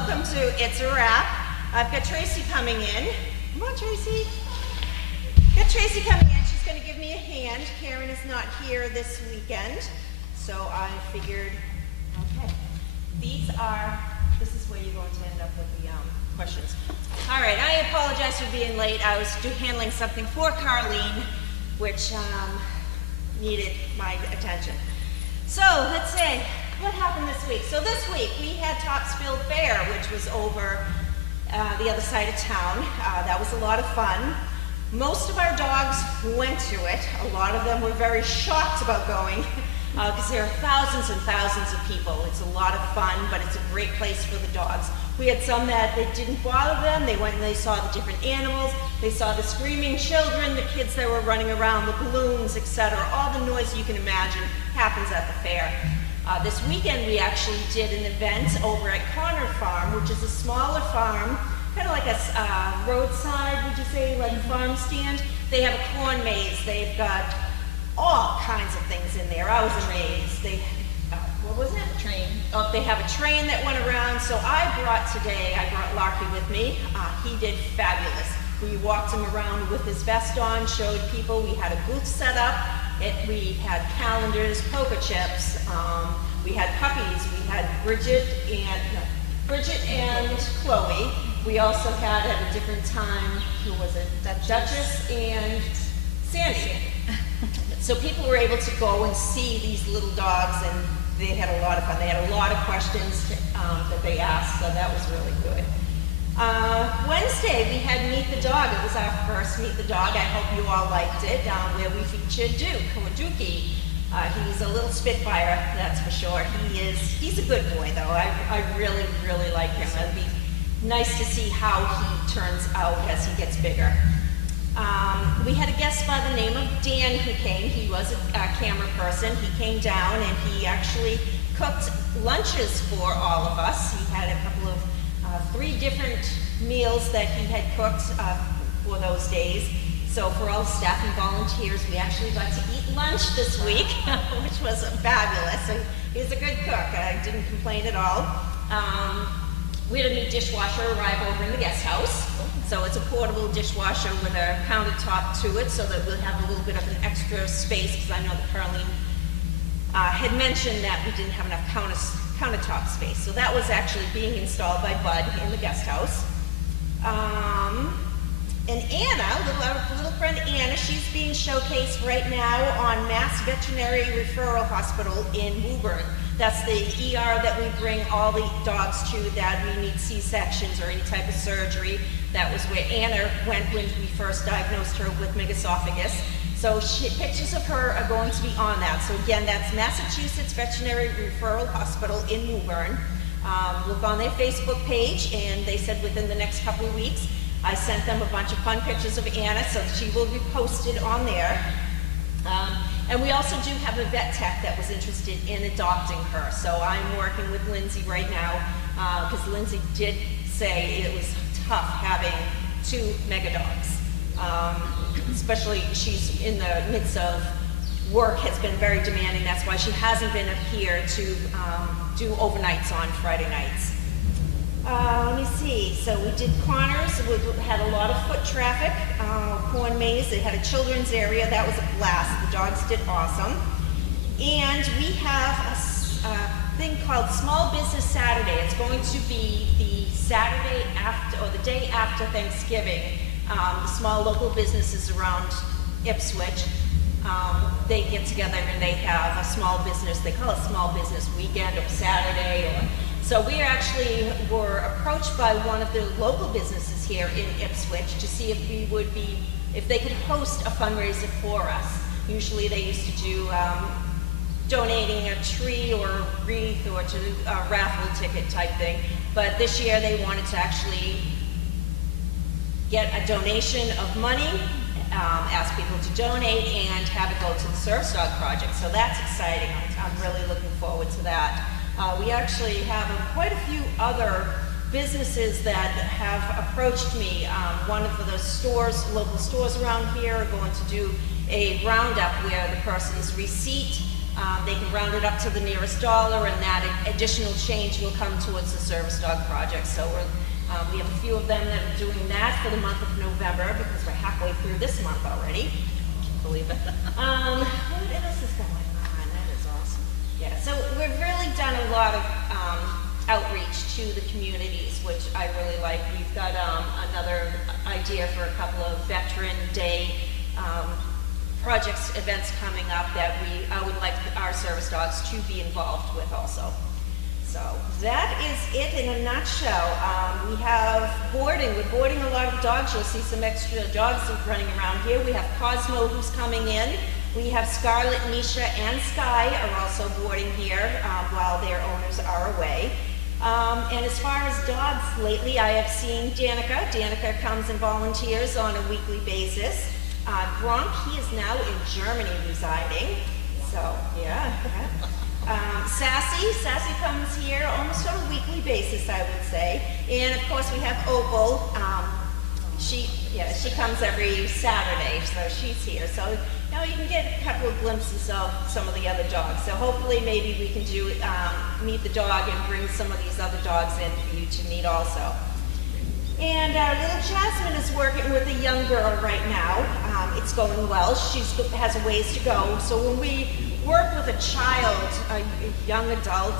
Welcome to It's a Wrap. I've got Tracy coming in. Come on, Tracy. Got Tracy coming in. She's going to give me a hand. Karen is not here this weekend, so I figured, okay, this is where you're going to end up with the questions. All right, I apologize for being late. I was handling something for Carlene, which needed my attention. So let's say, what happened this week? So this week we had Topsfield Fair, which was over the other side of town. That was a lot of fun. Most of our dogs went to it. A lot of them were very shocked about going because there are thousands and thousands of people. It's a lot of fun, but it's a great place for the dogs. We had some that it didn't bother them. They went and they saw the different animals. They saw the screaming children, the kids that were running around, the balloons, etc. All the noise you can imagine happens at the fair. This weekend we actually did an event over at Connor Farm, which is a smaller farm, kind of like a roadside, would you say, like a farm stand. They have a corn maze. They've got all kinds of things in there. I was amazed. They, what was it? A train. Oh, they have a train that went around. So I brought Larky with me. He did fabulous. We walked him around with his vest on, showed people. We had a booth set up. We had calendars, poker chips. We had puppies. We had Bridget and Chloe. We also had at a different time, who was it? Duchess and Sandy. So people were able to go and see these little dogs, and they had a lot of fun. They had a lot of questions that they asked, so that was really good. Wednesday we had Meet the Dog. It was our first Meet the Dog. I hope you all liked it, where we featured Duke, or Dookie. He's a little spitfire, that's for sure. He's a good boy though. I really, really like him. It'd be nice to see how he turns out as he gets bigger. We had a guest by the name of Dan who came. He was a camera person. He came down and he actually cooked lunches for all of us. He had a couple of 3 different meals that he had cooked for those days. So for all staff and volunteers, we actually got to eat lunch this week, which was fabulous. So he's a good cook. I didn't complain at all. We had a new dishwasher arrive over in the guest house. So it's a portable dishwasher with a countertop to it so that we'll have a little bit of an extra space, because I know that Carlene had mentioned that we didn't have enough countertop space. So that was actually being installed by Bud in the guest house. And Anna, our little friend Anna, she's being showcased right now on Mass Veterinary Referral Hospital in Woburn. That's the ER that we bring all the dogs to that we need C-sections or any type of surgery. That was where Anna went when we first diagnosed her with megaesophagus. So pictures of her are going to be on that. So again, that's Massachusetts Veterinary Referral Hospital in Woburn. Look on their Facebook page, and they said within the next couple of weeks. I sent them a bunch of fun pictures of Anna, so she will be posted on there. And we also do have a vet tech that was interested in adopting her. So I'm working with Lindsay right now, because Lindsay did say it was tough having 2 mega dogs. Especially she's in the midst of work, has been very demanding. That's why she hasn't been up here to do overnights on Friday nights. Let me see. So we did Connors. We had a lot of foot traffic. Corn maze. They had a children's area. That was a blast. The dogs did awesome. And we have a thing called Small Business Saturday. It's going to be the Saturday after, or the day after Thanksgiving. The small local businesses around Ipswich, they get together and they have a small business. They call it Small Business Weekend or Saturday. So we actually were approached by one of the local businesses here in Ipswich to see if they could host a fundraiser for us. Usually they used to do donating a tree or a wreath or to a raffle ticket type thing. But this year they wanted to actually get a donation of money, ask people to donate, and have it go to the Service Dog Project. So that's exciting. I'm really looking forward to that. We actually have quite a few other businesses that have approached me. One of the stores, local stores around here, are going to do a roundup where the person's receipt They can round it up to the nearest dollar, and that additional change will come towards the service dog project. So we have a few of them that are doing that for the month of November, because we're halfway through this month already. Can't believe it. What else is going on? That is awesome. Yeah, so we've really done a lot of outreach to the communities, which I really like. We've got another idea for a couple of Veteran Day projects, events coming up that I would like our service dogs to be involved with also. So that is it in a nutshell. We have boarding. We're boarding a lot of dogs. You'll see some extra dogs running around here. We have Cosmo, who's coming in. We have Scarlet, Misha, and Sky are also boarding here while their owners are away. And as far as dogs, lately I have seen Danica. Danica comes and volunteers on a weekly basis. Gronk, he is now in Germany residing. So, yeah. Sassy comes here almost on a weekly basis, I would say. And of course we have Opal. She comes every Saturday, so she's here. So now you can get a couple of glimpses of some of the other dogs. So hopefully maybe we can do meet the dog and bring some of these other dogs in for you to meet also. And little Jasmine is working with a young girl right now. It's going well. She has a ways to go. So when we work with a child, a young adult,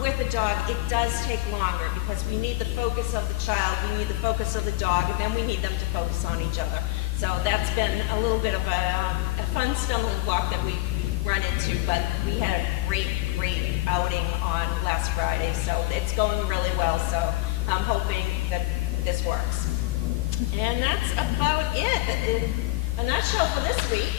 with a dog, it does take longer because we need the focus of the child, we need the focus of the dog, and then we need them to focus on each other. So that's been a little bit of a fun stumbling block that we've run into, but we had a great outing on last Friday, so it's going really well. So I'm hoping that this works. And that's about it in a nutshell for this week.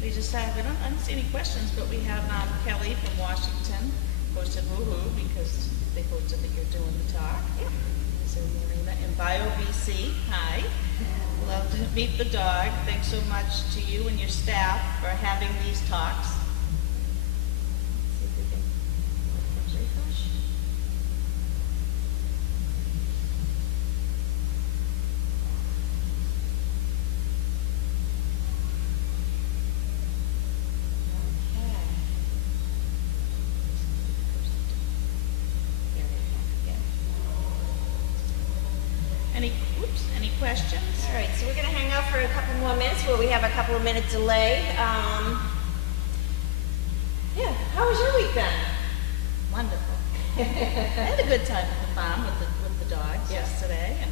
We just have, I don't see any questions, but we have Kelly from Washington posted woohoo because they posted that you're doing the talk. Yeah. So Marina in BioBC, hi. Love to meet the dog. Thanks so much to you and your staff for having these talks. See if we can refresh. Any questions? All right, so we're going to hang out for a couple more minutes where we have a couple of minute delay. Yeah, how was your week then? Wonderful. I had a good time at the farm with the dogs yesterday. And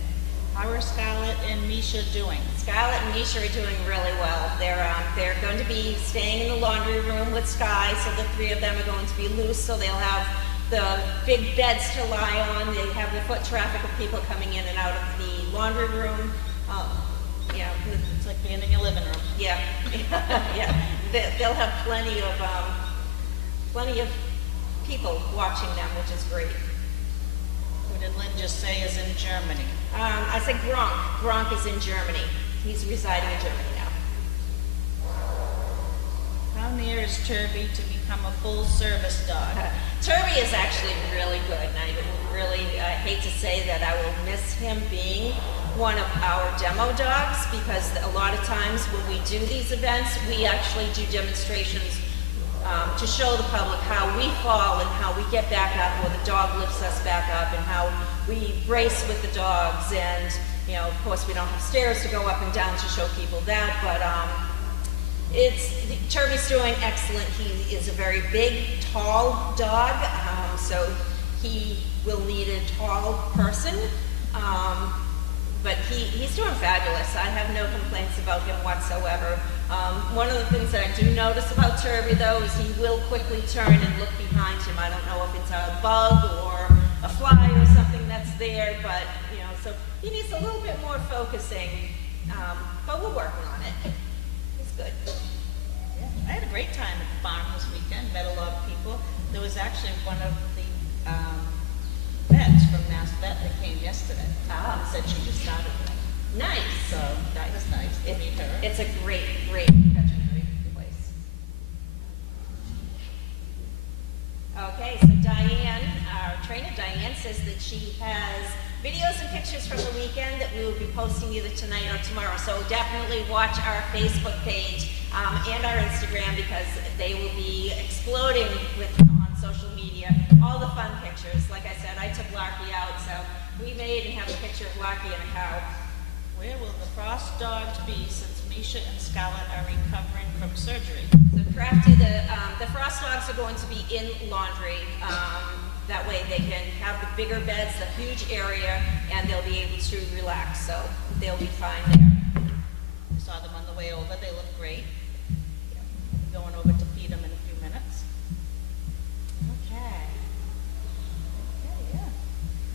how are Scarlett and Misha doing? Scarlett and Misha are doing really well. They're going to be staying in the laundry room with Sky, so the three of them are going to be loose, so they'll have the big beds to lie on. They have the foot traffic of people coming in and out of the laundry room. Yeah, it's like being in your living room. Yeah, yeah. They'll have plenty of people watching them, which is great. What did Lynn just say is in Germany? I said Gronk. Gronk is in Germany. He's residing in Germany now. How near is Turby to become a full service dog? Turby is actually really good, and I really hate to say that I will miss him being one of our demo dogs, because a lot of times when we do these events, we actually do demonstrations to show the public how we fall and how we get back up, or the dog lifts us back up, and how we brace with the dogs. And, you know, of course we don't have stairs to go up and down to show people that, but Turby's doing excellent. He is a very big, tall dog, so he will need a tall person, but he's doing fabulous. I have no complaints about him whatsoever. One of the things that I do notice about Turby, though, is he will quickly turn and look behind him. I don't know if it's a bug or a fly or something that's there, but, you know, so he needs a little bit more focusing, but we're working on it. It's good. Yeah, I had a great time at the farm this weekend, met a lot of people. There was actually one of the vets from Mass Vet that came yesterday. Said she just started there. Nice. So that was nice to meet her. It's a great veterinary place. Okay, so Diane, our trainer Diane, says that she has videos and pictures from the weekend that we will be posting either tonight or tomorrow. So definitely watch our Facebook page and our Instagram, because because they will be exploding with on social media. All the fun pictures. Like I said, I took Larky out, so we made and have a picture of Larky and a cow. Where will the Frost dogs be since Misha and Scarlett are recovering from surgery? So Crafty, the Frost dogs are going to be in laundry. That way they can have the bigger beds, the huge area, and they'll be able to relax. So they'll be fine there. I saw them on the way over. They look great. Going over to feed them in a few minutes. Okay. Okay, yeah.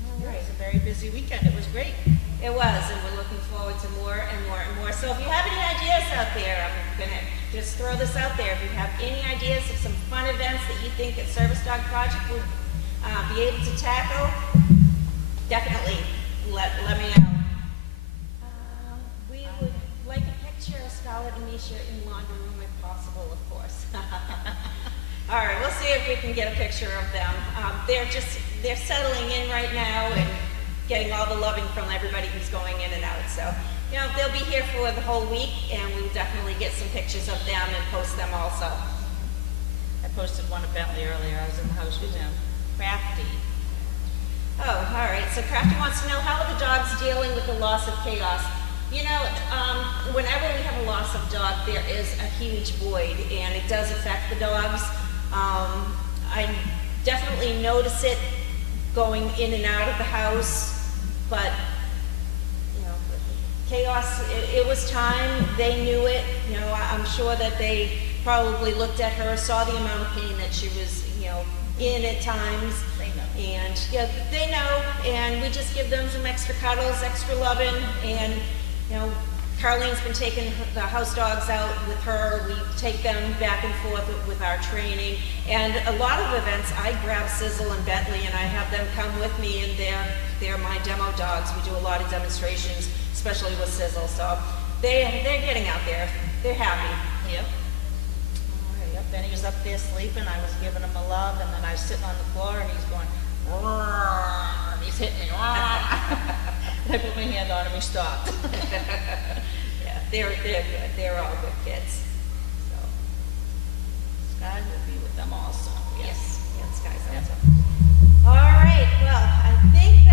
All right. It was a very busy weekend. It was great. It was, and we're looking forward to more and more and more. So if you have any ideas out there, I'm going to just throw this out there. If you have any ideas of some fun events that you think that Service Dog Project would be able to tackle, definitely let me know. We would like a picture of Scarlett and Misha in the laundry room if possible, of course. All right, we'll see if we can get a picture of them. They're settling in right now and getting all the loving from everybody who's going in and out. So, you know, they'll be here for the whole week, and we'll definitely get some pictures of them and post them also. I posted one of Bentley earlier. I was in the house with him. Crafty. Oh, all right. So Crafty wants to know, how are the dogs dealing with the loss of Chaos? You know, whenever we have a loss of dog, there is a huge void, and it does affect the dogs. I definitely notice it going in and out of the house, but you know, Chaos, it was time. They knew it. You know, I'm sure that they probably looked at her, saw the amount of pain that she was, you know, in at times. They know. And yeah, they know, and we just give them some extra cuddles, extra loving, and you know, Carlene's been taking the house dogs out with her. We take them back and forth with our training. And a lot of events, I grab Sizzle and Bentley and I have them come with me, and they're my demo dogs. We do a lot of demonstrations, especially with Sizzle. So they're getting out there. They're happy. Yep. All right, yep. Benny was up there sleeping. I was giving him a love, and then I was sitting on the floor, and he's going, roar, and he's hitting me. I put my hand on him, he stopped. Yeah, they're good. They're all good kids. So Sky will be with them also. yes, yeah, Sky's Yep. awesome. All right. Well, I think